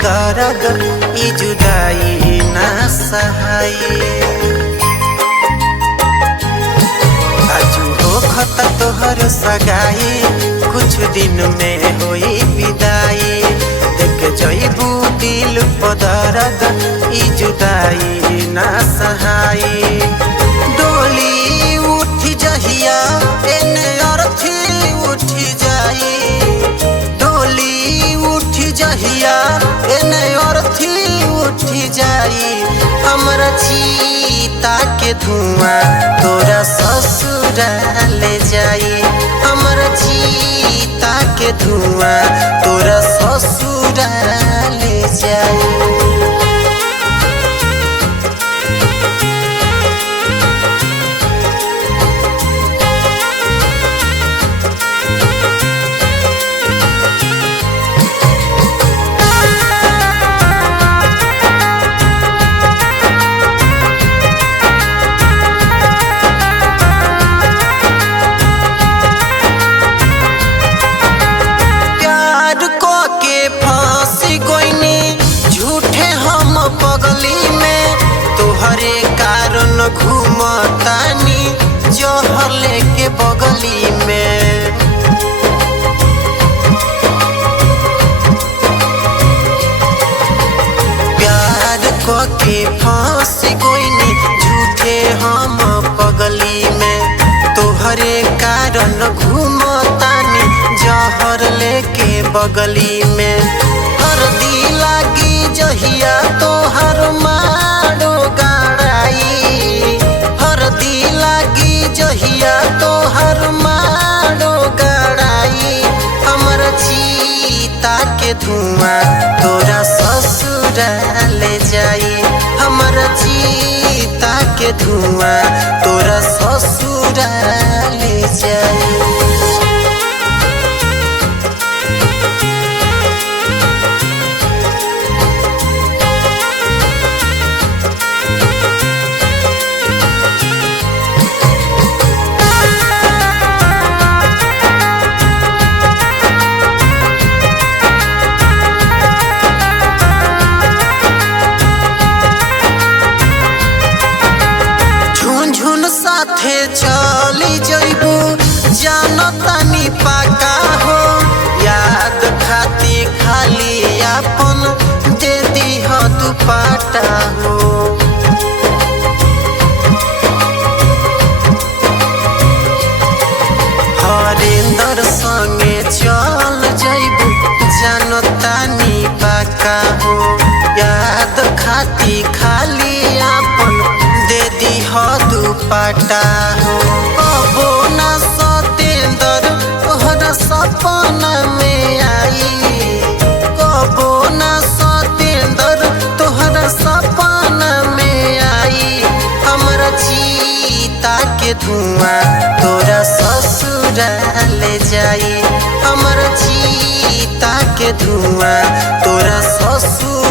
दर्द ई जुदाई ना सहाई। आजू हो खता तोहर सगाई, कुछ दिन में होई विदाई। देख जइबू दिल प दर्द ई जुदाई ना सहाई। डोली उठी जहिया एने अर्थी उठी जाई। डोली उठी जहिया एने अर्थी उठी जाई। हमरा चीता के धुआं तोरा ससुराल ले जाई। हमरा चीता के धुआं तोरा ससुराल ले जाई। तोहरे कारण घूमतानी जहर लेके बगली में। प्यार के फंस गइनी झूठे हम पगली में। तोहरे कारण घूमतानी जहर लेके बगली में। हरदी लागी जहिया तोहर मारो गाड़ाई। हरदी लागी जहिया तोहर मारो गाड़ाई। हमर चीता के धुआं तोरा ससुराल ले जाई। हमर चीता के धुआं तोरा ससुराल ले जाई। साथे चली जइबू जानतानी पाका हो। याद खाती खाली अपन दे दीह दुपट्टा हो। हरेंद्र संगे चल जइबू जानतानी पाका हो। याद खाती खाली अपन दे दीह दुपट्टा हो। कबो ना सतेंदर तोहरा सपना में आई। कबो ना सतेंदर तोहरा सपना में आई। हमरा चीता के धुआं तोरा ससुराल ले जाई। हमरा चीता के धुआं तोरा ससुराल